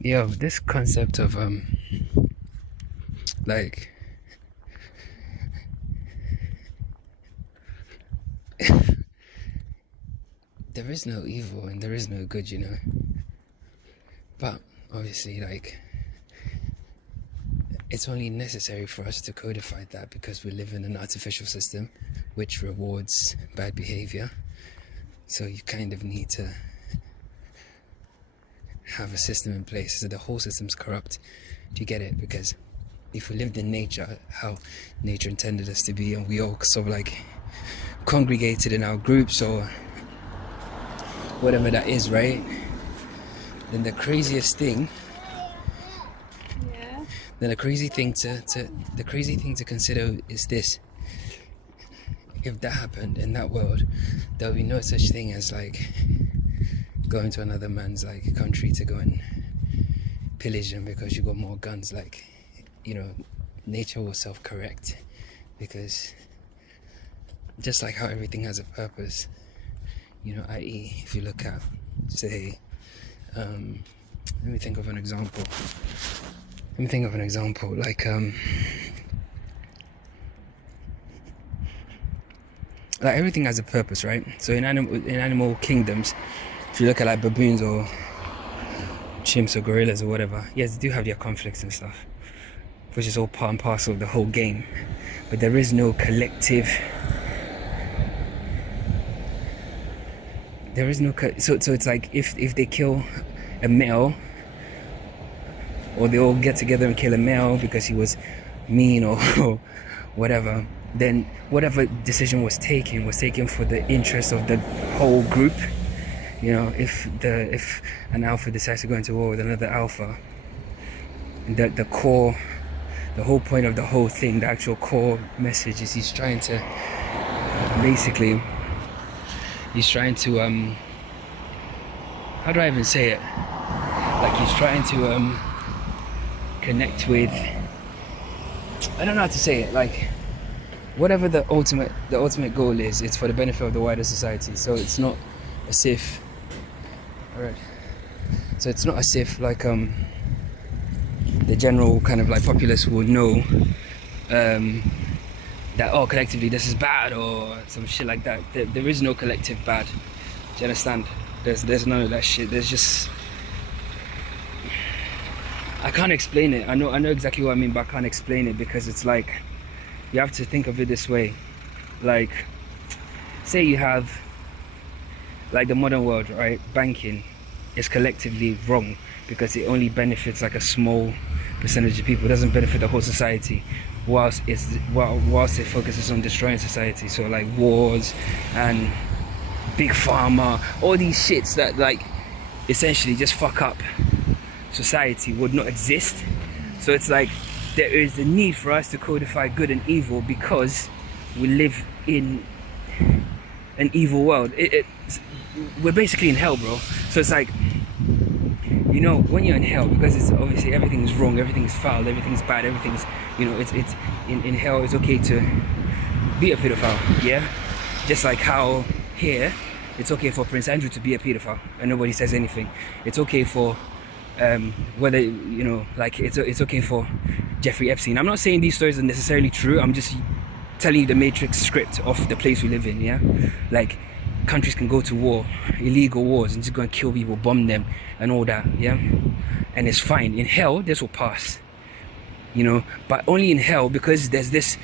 Yo, this concept of like there is no evil and there is no good, but obviously, like, it's only necessary for us to codify that because we live in an artificial system which rewards bad behavior. So you kind of need to have a system in place so the whole system's corrupt. Do you get it? Because if we lived in nature, how nature intended us to be, and we all sort of like congregated in our groups or whatever that is, right? Then the craziest thing, then the crazy thing to consider is this: if that happened in that world, there would be no such thing as like going to another man's like country to go and pillage them because you got more guns. Like, nature will self-correct, because just like how everything has a purpose, i.e. if you look at, say, let me think of an example, like everything has a purpose, right? So in animal kingdoms, if you look at like baboons or chimps or gorillas or whatever, yes, they do have their conflicts and stuff, which is all part and parcel of the whole game, but there is no collective. So it's like if they kill a male, or they all get together and kill a male because he was mean or whatever, then whatever decision was taken for the interest of the whole group. If an alpha decides to go into war with another alpha, the whole point of the whole thing, the actual core message is he's trying to how do I even say it? Like, he's trying to connect with, I don't know how to say it, like, whatever the ultimate goal is, it's for the benefit of the wider society. So it's not as if, like the general kind of like populace would know that, oh, collectively this is bad or some shit like that. There is no collective bad. Do you understand? There's none of that shit. There's just, I can't explain it. I know exactly what I mean, but I can't explain it, because it's like, you have to think of it this way. Like, say you have like the modern world, right? Banking is collectively wrong because it only benefits like a small percentage of people. It doesn't benefit the whole society, whilst it focuses on destroying society. So like wars and big pharma, all these shits that like essentially just fuck up society would not exist. So it's like there is a need for us to codify good and evil because we live in an evil world. We're basically in hell, bro. So it's like, when you're in hell, because it's obviously everything is wrong, everything is foul, everything is bad, everything's, it's in hell it's okay to be a pedophile, yeah? Just like how here it's okay for Prince Andrew to be a pedophile and nobody says anything. It's okay for whether like it's okay for Jeffrey Epstein. I'm not saying these stories are necessarily true. I'm just telling you the matrix script of the place we live in. Yeah, like countries can go to war, illegal wars, and just go and kill people, bomb them, and all that. Yeah, and it's fine. In hell, this will pass. But only in hell, because there's this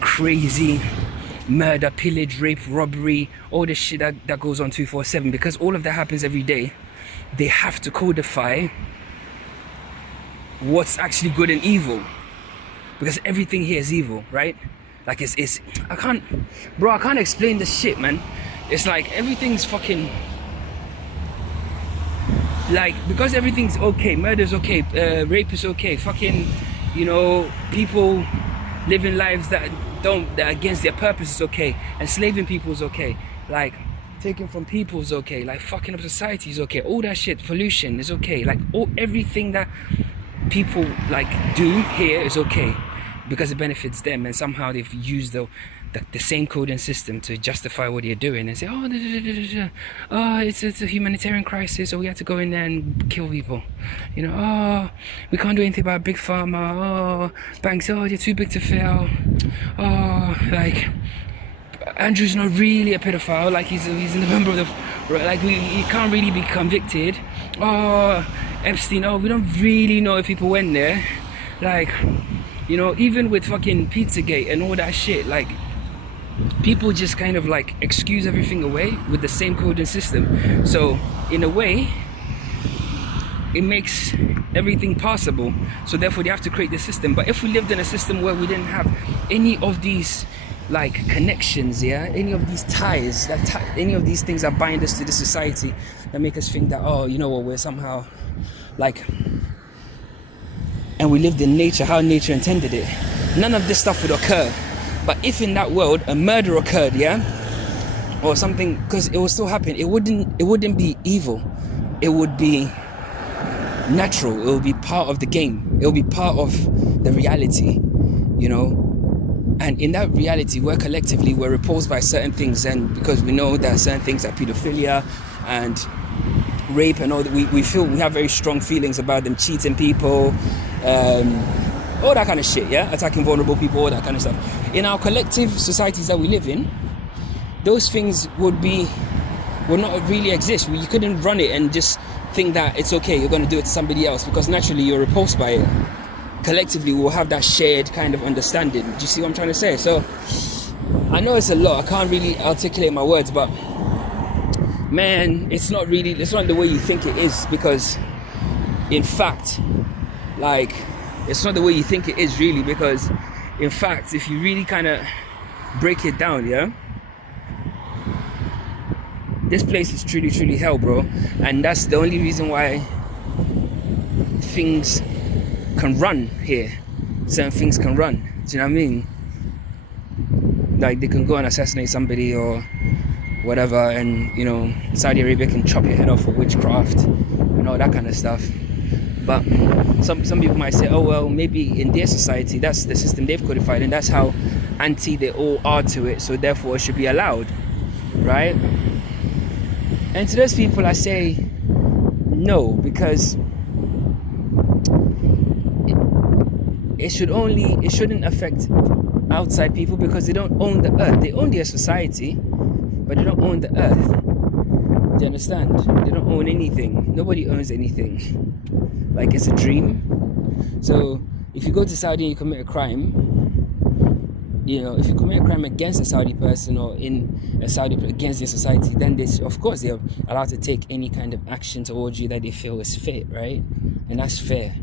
crazy murder, pillage, rape, robbery, all this shit that goes on 24/7. Because all of that happens every day. They have to codify what's actually good and evil, because everything here is evil, right? Like I can't explain this shit, man. It's like everything's fucking, like, because everything's okay, murder's okay, rape is okay, fucking, people living lives that are against their purpose is okay, enslaving people is okay, like taking from people is okay, like fucking up society is okay, all that shit, pollution is okay, like everything that people like do here is okay because it benefits them, and somehow they've used the same code and system to justify what you're doing and say, oh, it's a humanitarian crisis, or we have to go in there and kill people. You know, oh, we can't do anything about big pharma. Oh, banks, oh, they're too big to fail. Oh, like, Andrew's not really a pedophile, like he's a member of the, like, he can't really be convicted. Oh, Epstein, oh, we don't really know if people went there. Like, you know, even with fucking Pizzagate and all that shit, like, people just kind of like excuse everything away with the same code and system. So in a way, it makes everything possible, so therefore they have to create the system. But if we lived in a system where we didn't have any of these like connections, yeah, any of these ties, any of these things that bind us to the society, that make us think that, oh, you know what, we're somehow like, and we lived in nature, how nature intended it, none of this stuff would occur. But if in that world a murder occurred, yeah, or something, because it will still happen, it wouldn't be evil, it would be natural, it will be part of the game, it will be part of the reality, you know. And in that reality, we're repulsed by certain things, and because we know that certain things are pedophilia and rape and all that, we have very strong feelings about them cheating people, all that kind of shit, yeah, attacking vulnerable people, all that kind of stuff. In our collective societies that we live in, those things would not really exist. You couldn't run it and just think that it's okay, you're going to do it to somebody else, because naturally you're repulsed by it. Collectively we'll have that shared kind of understanding. Do you see what I'm trying to say? So I know it's a lot, I can't really articulate my words, but man, it's not the way you think it is, because in fact, like, it's not the way you think it is really, because in fact, if you really kind of break it down, yeah, this place is truly, truly hell, bro. And that's the only reason why things can run here. Certain things can run. Do you know what I mean? Like, they can go and assassinate somebody or whatever, and, you know, Saudi Arabia can chop your head off for witchcraft and all that kind of stuff. But some people might say, oh well, maybe in their society that's the system they've codified, and that's how anti they all are to it, so therefore it should be allowed, right? And to those people I say no, because it shouldn't affect outside people, because they don't own the earth. They own their society, but they don't own the earth. Do you understand? They don't own anything. Nobody owns anything. Like, it's a dream. So if you go to Saudi and you commit a crime, you know, if you commit a crime against a Saudi person or in a Saudi against their society, then of course they're allowed to take any kind of action towards you that they feel is fit, right? And that's fair.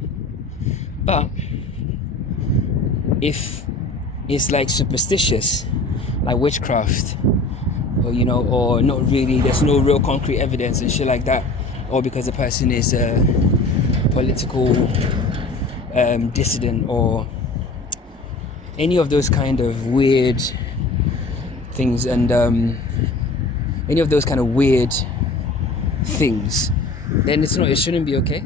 But if it's like superstitious, like witchcraft, or, you know, or not really, there's no real concrete evidence and shit like that, or because the person is a political dissident, or any of those kind of weird things, and any of those kind of weird things, then it shouldn't be okay.